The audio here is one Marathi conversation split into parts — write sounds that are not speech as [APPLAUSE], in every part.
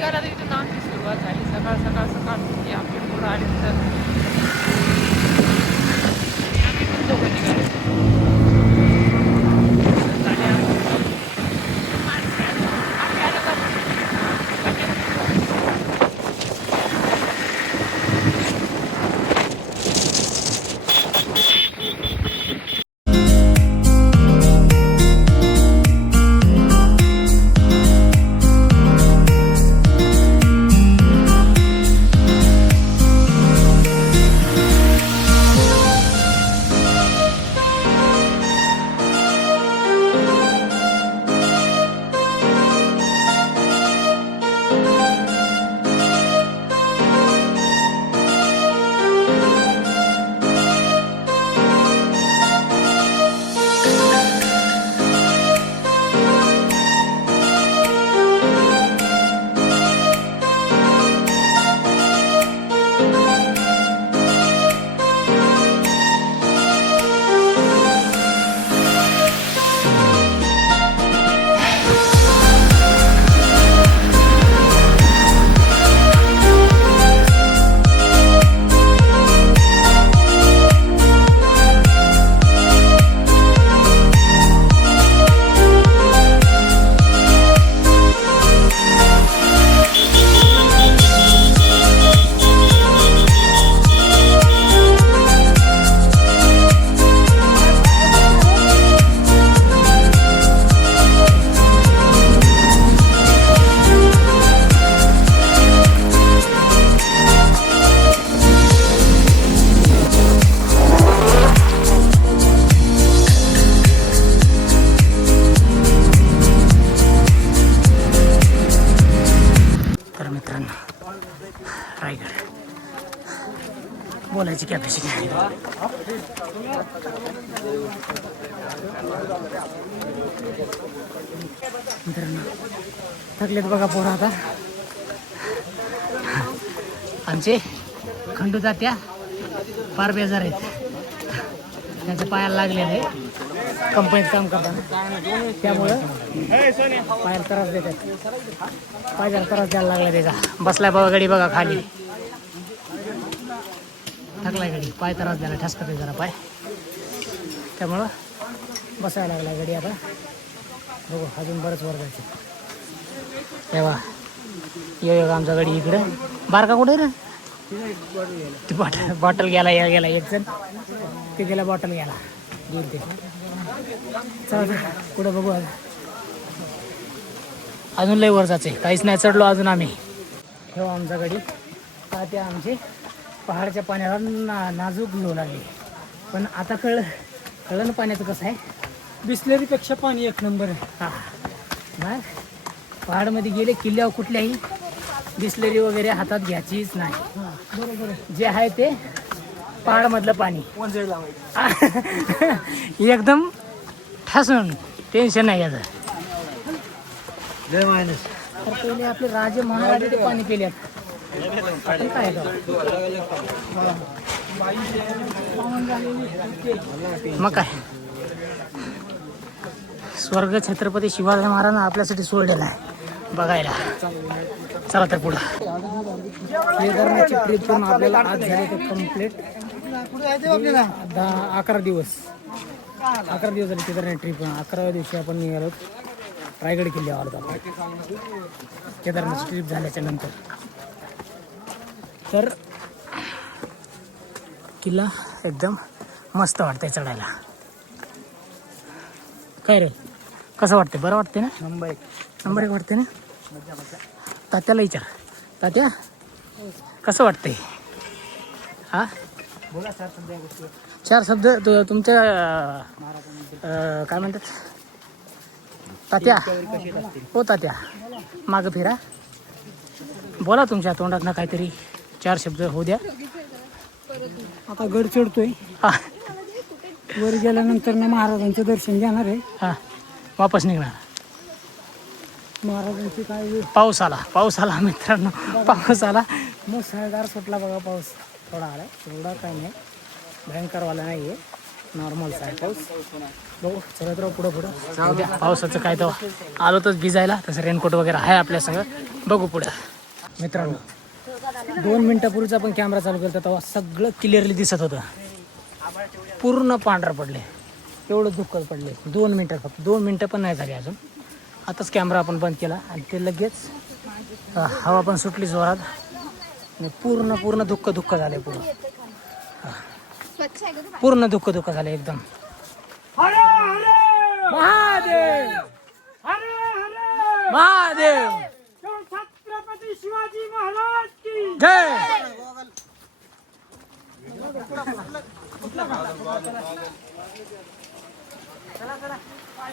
निघाला तर इथून आमची सुरुवात झाली. सकाळ सकाळ सकाळ. की आपली पोरं आली तर. बोलायची कॅपॅसिटी मित्रांनो थकलेत बघा पोरं आता. आमचे खंडू जात्या फार बेजार आहेत. त्यांच्या पायाला लागलेले. आहे कंपनीत काम करताना. त्यामुळं पायाला त्रास देतात. पायाला त्रास द्यायला लागला त्याचा. बसलाय बाबा गाडी बघा खाली. थकलाय गाडी. पाय त्रास द्यायला ठसकते जरा पाय. त्यामुळं बसायला लागला गाडी आता. बघू अजून बरंच वर जायचं. तेव्हा. यो यो आमचा गाडी इकडं. बारका कुठे रे? ती बॉटल बॉटल गेला या गेला एक जण. ते गेला बॉटल गेला घेऊन ते. चला कुठं बघू अजून. लय वर जायचं काहीच नाही चढलो अजून आम्ही. ठेवा आमचा गाडी. का ते आमची. पहाडच्या पाण्याला ना नाजूक घेऊ लागले. पण आता कळ कळलं पाण्याचं कसं आहे? बिस्लरीपेक्षा पाणी एक नंबर आहे. हा. मग पहाडमध्ये गेले किल्ल्यावर कुठल्याही बिस्लरी वगैरे हातात घ्यायचीच नाही. बरोबर जे आहे ते पहाडमधलं पाणी. [LAUGHS] एकदम ठासून टेन्शन नाही याचं. जय मायनस. पहिले आपले राजे महाराजे ते पाणी पिल्यात. आपण काय आहे तो? मग काय? स्वर्ग छत्रपती शिवाजी महाराजांना आपल्यासाठी सोडलेला आहे. बघायला. चला तर पुढं. केदारनाथची ट्रिप पण आपल्याला आज झाली तर कंप्लीट दहा अकरा दिवस. अकरा दिवस झाले केदारनाथ ट्रिप अकराव्या दिवशी आपण निघालो. रायगड किल्ल्यावर आलो आपण. केदारनाथ ट्रिप झाल्याच्यानंतर. तर किल्ला एकदम मस्त वाटतंय चढायला. काय रे? कसं वाटतंय? बरं वाटतंय ना? नंबर एक. नंबर एक वाटते ना? तात्याला विचार. तात्या कसं वाटतंय? हा? बोला चार शब्द तु- तुमच्या काय म्हणतात? तात्या. हो तात्या. मागं फिरा. बोला तुमच्या तोंडात ना काहीतरी. चार शब्द होऊ द्या. आता गड चढतोय. हा. वर गेल्यानंतर ना महाराजांचं दर्शन घेणार आहे. हा. वापस निघणार. महाराजांची काय पाऊस आला. पाऊस आला मित्रांनो. पाऊस आला. मुसळधार सुटला बघा पाऊस. थोडा आला. एवढा काही नाही. भयंकरवाला नाही आहे नॉर्मलचा आहे पाऊस. बघू चलत राहू पुढं पुढं. उद्या पावसाचं काय तर आलो तर भिजायला. तसं रेनकोट वगैरे आहे आपल्या संग. बघू पुढं. मित्रांनो दोन मिनिटापूर्वीचा पण कॅमेरा चालू केला तेव्हा सगळं क्लिअरली दिसत होतं. पूर्ण पांढरं पडले. एवढं दुःख पडले. दोन मिनटं फक्त. दोन मिनटं पण नाही झाली अजून. आताच कॅमेरा आपण बंद केला आणि ते लगेच हवा पण सुटली जोरात. आणि पूर्ण पूर्ण दुःख दुःख झाले पूर्ण. पूर्ण दुःख दुःख झाले एकदम. महादेव! महादेव! छत्रपती शिवाजी महाराज की जय!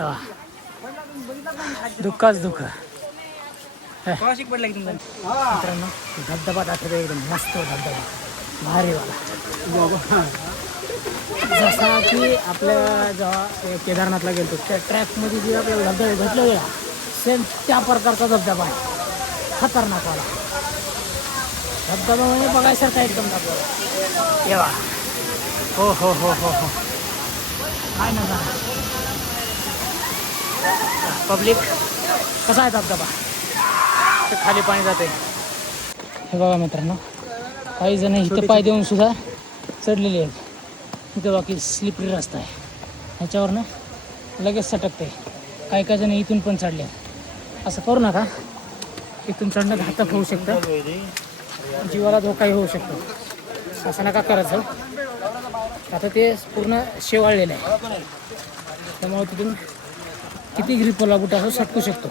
हा. दुःखच दुःख. मित्रांनो धबधबा दाखवतो एकदम मस्त धबधबा. भारीवाला. जसा की आपल्या जेव्हा केदारनाथला गेलो त्या ट्रॅकमध्ये जे आपल्याला धबधबे भेटले गेला सेम त्या प्रकारचा धबधबा आहे. खतरनाकवाला धबधबा म्हणजे बघायसारखा एकदम धबधबा. येवा हो हो हो हो हो. काय ना पब्लिक कसा आहे धबधबा? ते खाली पाणी जाते हे बघा मित्रांनो काही जण इथं पाय देऊन सुद्धा चढलेले आहेत. इथं बाकी स्लिपरी रस्ता आहे. ह्याच्यावर ना लगेच सटकते काही काही जण इथून पण चढले असं करू नका. इथून चढणं घातक होऊ शकतं. जीवाला धोकाही होऊ शकतो. असं नका करत जाऊ. आता ते पूर्ण शेवाळलेलं आहे. त्यामुळे तिथून किती घरी पोला बुटा असो सटकू शकतो.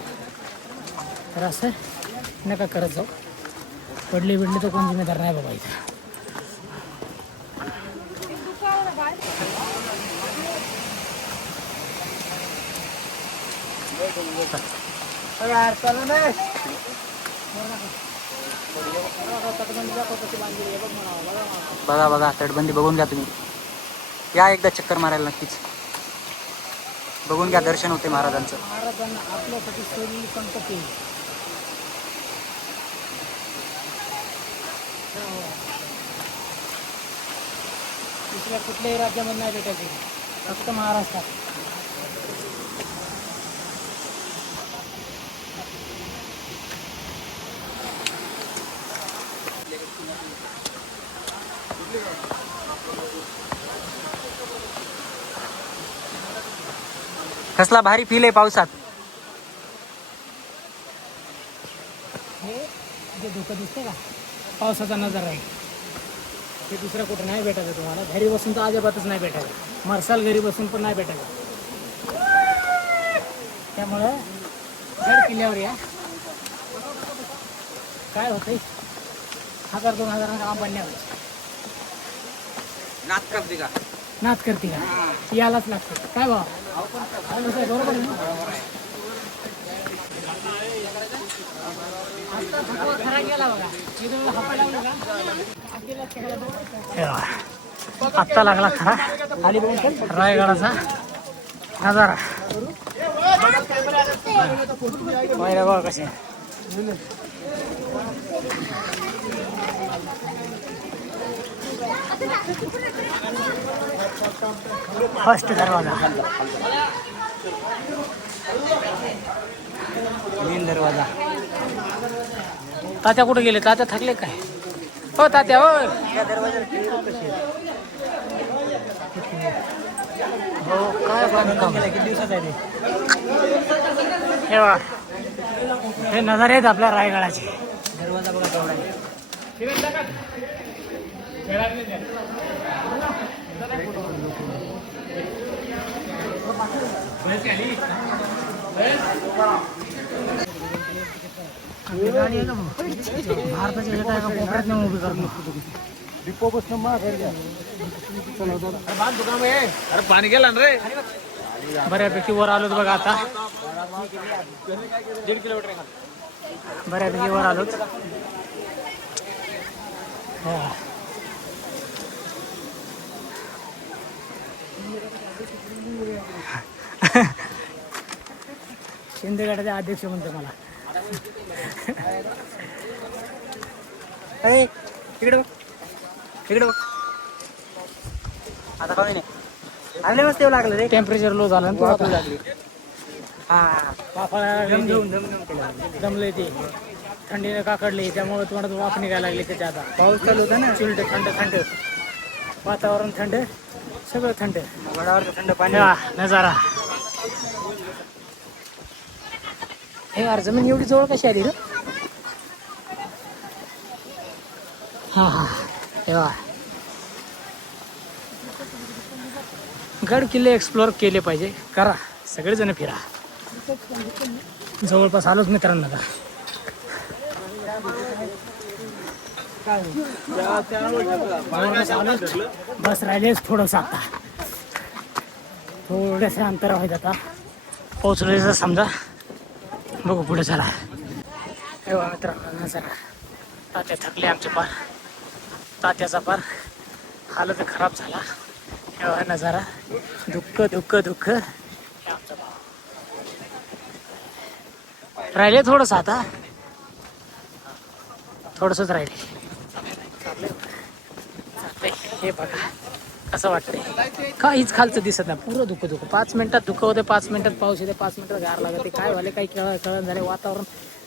तर असं नका करत जाऊ. पडली बिडली तर कोण जिम्मेदार नाही बाबा इथं. बघा बघा तटबंदी बघून घ्या तुम्ही. या एकदा चक्कर मारायला नक्कीच. बघून घ्या दर्शन होते महाराजांचं. महाराजांना आपल्यासाठी सोडलेली संपत्ती दुसऱ्या कुठल्याही राज्यामध्ये नाही भेटायचे. फक्त महाराष्ट्रात. कसला भारी फील आहे पावसात. हे जे धोकं दिसते का? पावसाचा नजारा आहे. ते दुसरं कुठं नाही भेटायचं तुम्हाला. घरी बसून तर अजिबातच नाही भेटायचं. मरसाल घरी बसून पण नाही भेटायचं. त्यामुळं गड किल्ल्यावर या. काय होतंय? हजार दोन हजारांना काम बनण्यावर नाच करते का? यालाच लागते. काय भाव? बरोबर आहे ना का आत्ता लागला खरा. रायगडाचा नजारा. पायऱ्या बघा कसे. फर्स्ट दरवाजा. मेन दरवाजा. तात्या कुठे गेले? तात्या थकले काय? हो तात्या हो. हो काय बांधकाम? हे बघा. हे नजारे आहेत आपल्या रायगडाचे. दरवाजा बघा केवढा आहे गाडी आहे का भाऊ? भारताच्या एका एका कोपऱ्यात नेऊन उभी करतो बऱ्यापैकी वर आलोत बघा आता. बऱ्यापैकी वर आलोत. हो. [LAUGHS] शिंदे गटाचे अध्यक्ष म्हणतो मला. अरे तिकडे बघ. तिकडे बघ. आता कमी नाही आले मस्त येऊ लागलं रे. टेम्परेचर लो झालं तू लागली. हा. वाफाळा दम घेऊन दम घेऊन केलं. दमले ते. थंडीने काकडली त्यामुळे तुम्हाला वाफ निघायला लागली त्याच्या आता. पाऊस चालू होता ना. चिलट थंड थंड. वातावरण थंड. सगळं थंड गडावर थंड पाणी हा, नजारा. हे यार जमीन एवढी जवळ कशी आली रे? हा हा. तेव्हा गड किल्ले एक्सप्लोर केले पाहिजे. करा. सगळेजण फिरा. जवळपास आलोच मित्रांनो आलोच. बस राहिलेच थोडंसं आता. थोडस अंतर व्हायचं आता. पोचलोय समजा. बघू पुढे चला. एव्हा मित्रांनो नजरा तात्या थकले आमचे पार. तात्याचा पार. हालत खराब झाला. एवढा नजारा. दुःख दुःख दुःख हे आमचा भाव राहिले थोडंसं आता. थोडंसंच राहिले. हे बघा कसं वाटतंय? काहीच खालचं दिसत नाही पुरं दुःख दुःख पाच मिनिटात दुःख होते पाच मिनिटात पाऊस येते पाच मिनिटात गार लागते. काय झाले काही कळ कळण झाले वातावरण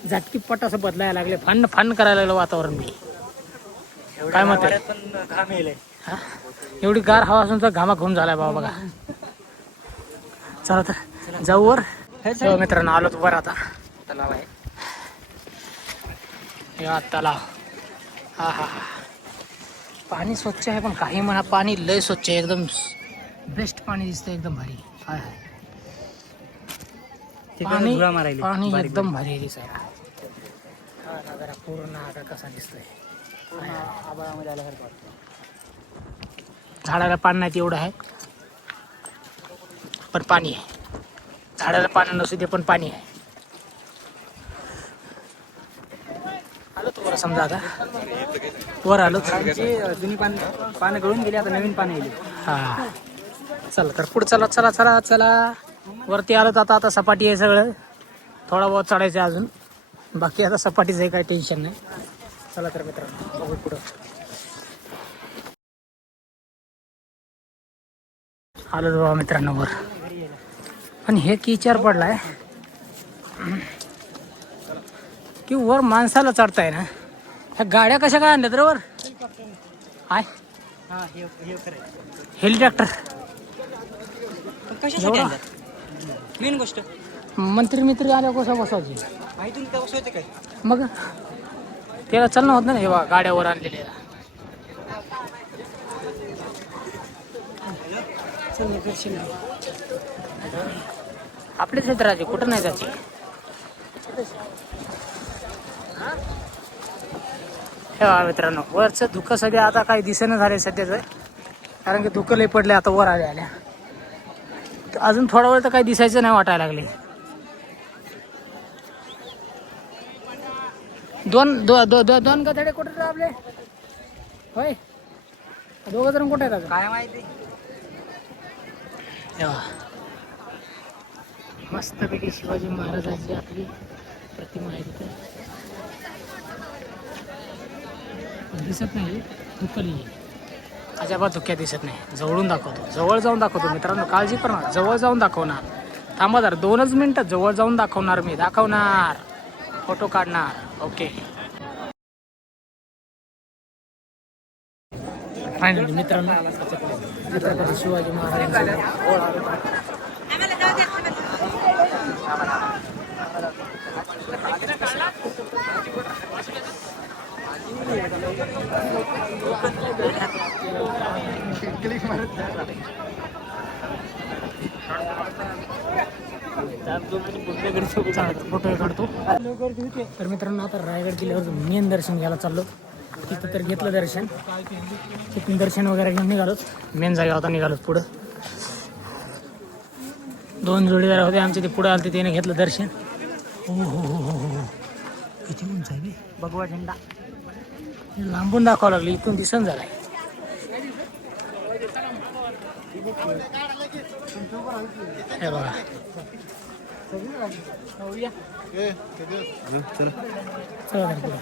झटकीपट असं बदलायला लागले. फन फन करायला लागलं वातावरण मी. काय मत आहे पण घाम येईल हा? एवढी गार हवा असून तर घामा घुम झालाय बाबा बघा. चला तर जाऊ वर. मित्रांनो आलो वर आता. तलाव आहे. आत तलाव. हा हा हा. पाणी स्वच्छ आहे पण काही म्हणा पाणी लय स्वच्छ आहे एकदम बेस्ट पाणी दिसतं एकदम भारी. हाय हाय. पाणी पाणी एकदम भारी आहे दिसायला. हा नजारा पूर्ण आता कसा दिसतोय. आबाळामध्ये आल्यासारखं वाटतं. झाडाला पाणी नाही तेवढं आहे. पण पाणी आहे. झाडाला पाणी नसू दे पण पाणी आहे. आलो तू वर समजा आता. वर आलो. जुनी पान पानं गळून गेली आता नवीन पानं येईल हा. चला तर पुढे चला चला चला चला. वरती आलो तर आता आता सपाटी आहे सगळं. थोडा बहुत चढायचं आहे अजून. बाकी आता सपाटीचं आहे काही टेन्शन नाही. चला तर मित्रांनो बघू पुढं. आलो बाबा मित्रांनो वर. पण हे किचार पडलाय. की वर माणसाला चढताय ना ह्या गाड्या कशा काय आणल्यात वर? हा हे हे आहे. हेलिकॉप्टर. कशासाठी एवढा? आणतात मेन गोष्ट. मंत्री मित्री आल्या कशा बसायची माहिती काय? मग? त्याला चलणं होत नाही हे बा गाड्यावर आणलेले. चल दर्शन आपल्या क्षेत्राचे कुठं नाही जायचे? बा मित्रांनो. वरचं धुकं सध्या आता काही दिसेना झाले सध्याच. कारण की धुकं लई पडले आता वर आले आल्या. अजून थोडा वेळ तर काही दिसायचं नाही वाटायला लागले. दोन दो, दो, दो, दोन गधडे कुठे आपले होय. दोघ जण कुठे आहेत? काय माहिती? मस्तपैकी शिवाजी महाराजांची आपली प्रतिमा आहे तिथे. पण दिसत नाही धुकली अजाबात धुक्या दिसत नाही. जवळून दाखवतो. जवळ जाऊन दाखवतो. मित्रांनो काळजी करणार जवळ जाऊन दाखवणार. थांबा दोनच मिनटं जवळ जाऊन दाखवणार मी. दाखवणार. फोटो काढणार. ओके. फायनली मित्रांनो छत्रपती शिवाजी फोटो काढतो तर मित्रांनो आता रायगड किल्ल्यावर मेन दर्शन घ्यायला चाललो. तिथं तर घेतलं दर्शन. तिथून दर्शन वगैरे घेऊन निघालोच. मेन जागा होता निघालोच पुढं. दोन जोडीदार होते आमचे ते पुढं आलते त्याने घेतलं दर्शन. हो हो हो हो हो हो. किती उंच आहे भगवा झेंडा. लांबून दाखवावं लागली इथून दिसन झालाय हे बघा. चला तर पुढं.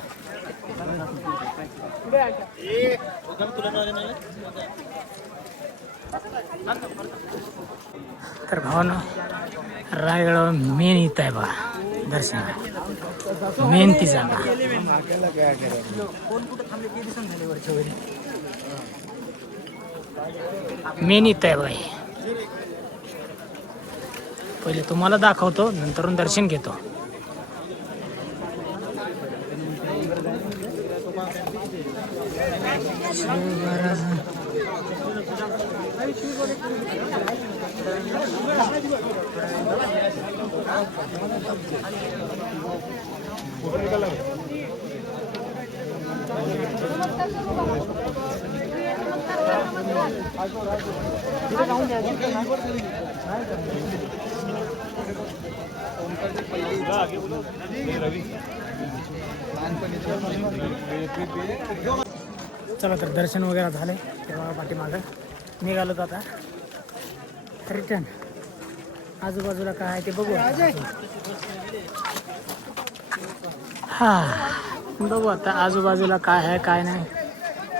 भावानं रायगड मेन इथं आहे बघा दर्शन. मेन ती जागा मेन इथं आहे बाई. पहिले तुम्हाला दाखवतो नंतर दर्शन घेतो. चला तर दर्शन वगैरे झाले. तेव्हा पाठीमागं निघालो आता. रिटर्न आजूबाजूला काय आहे ते बघू. हा बघू आता आजूबाजूला काय आहे काय नाही.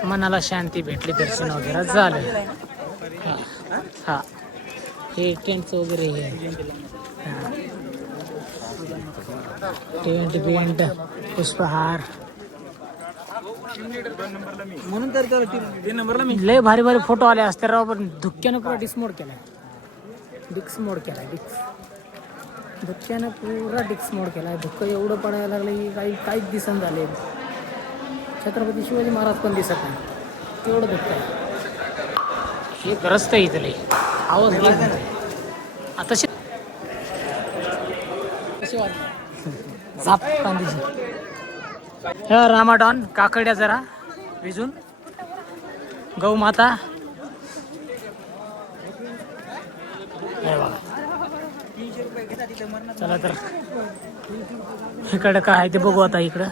मनाला शांती भेटली दर्शन वगैरे झालं. हा. हा. हे टेंटचं वगैरे हे. टेंट बिंट पुष्पहार. म्हणून तर मी लय भारी भारी फ़ोटो आले असते राव पण धुक्क्यानं पुरा डिस्मोड केलाय. डिक्स मोड केला आहे डिक्स. धुक्क्यानं पुरा डिक्स मोड केला आहे धक्क एवढं पडायला लागलं की काही काहीच दिसन झाले. छत्रपती शिवाजी महाराज पण दिसत नाही. तेवढं धुक्क आहे. एक रस्ता आहे आवाज नाही. आता शे- कशी वाटली? झाप कांदीची रामाडॉन काकड्या जरा विजून. गौ माता. बघा. चला तर. इकडं काय आहे ते बघू आता इकडं.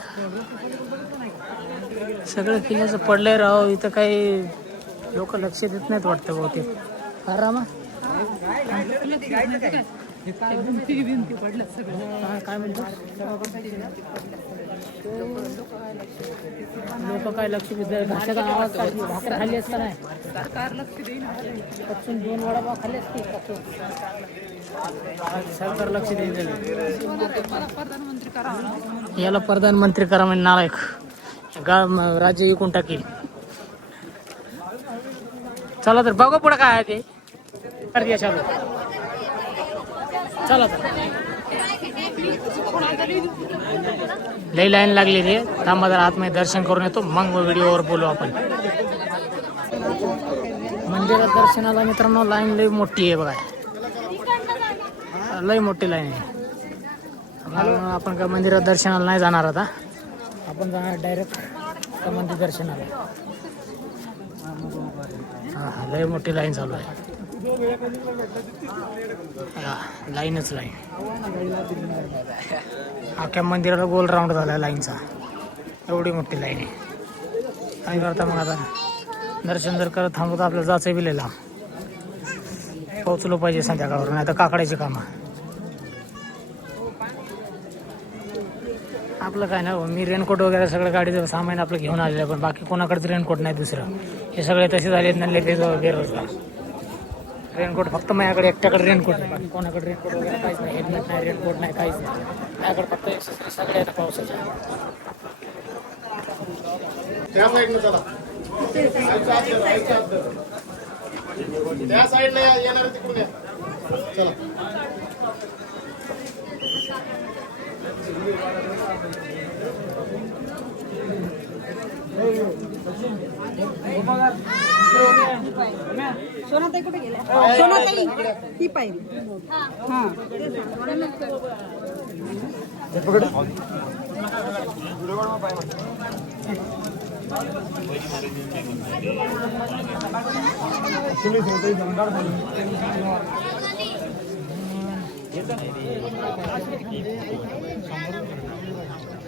सगळं किल्ल्याचं पडलंय राव इथं काही लोक लक्ष देत नाहीत वाटतं बहुतेक. हा रामा? काय म्हणतो? लोक काय लक्ष देत. भाषेचा आवाज काय? भाकर खाल्ली असता नाही. कच्चून दोन वडापाव खाल्ले असते कच्चून सरकार लक्ष देईल याला प्रधानमंत्री करा म्हणजे नालायक. गा राज्य विकून टाकील चला तर बघू पुढे काय आहे ते. कर द्या चालू. चला तर. लई लाईन लागली रे. थांबा जरा आतमध्ये दर्शन करून येतो. मग व्हिडिओवर बोलू आपण. म्हणजे मंदिरात दर्शनाला मित्रांनो लाईन लई मोठी आहे बघा. लई मोठी लाईन आहे. आपण काय मंदिरात दर्शनाला नाही जाणार आता. आपण जाणार डायरेक्ट मंदिर दर्शनाला. हा हा लई मोठी लाईन चालू आहे. लाईनच लाईन. अख्ख्या मंदिराला गोल राऊंड झाला लाईनचा. एवढी मोठी लाईन आहे. काय करता मग आता? दर्शन जर करत थांबवत आपल्याला जायचं बिलेला लय पोचलो पाहिजे संध्याकाळवर नाही तर कामं. आपलं काय ना मी रेनकोट वगैरे सगळं गाडीचं सामान आपलं घेऊन आलेलं आहे पण बाकी कोणाकडेच रेनकोट नाही दुसरं. हे सगळे तसे झाले ना बेरोजगार रेनकोट, फक्त माझ्याकडे एकट्याकडे रेनकोट आहे कोणाकडे रेनकोट वगैरे काहीच नाही, हेल्मेट नाही, रेनकोट नाही, काहीच नाही। माझ्याकडे फक्त एक्सरसाइज सगळे आहेत पावसाच्या त्या साईडने येणार तिकडून चला। सोनाताई कुठे गेल्या सोनाताई ती पाहिजे हा। झालं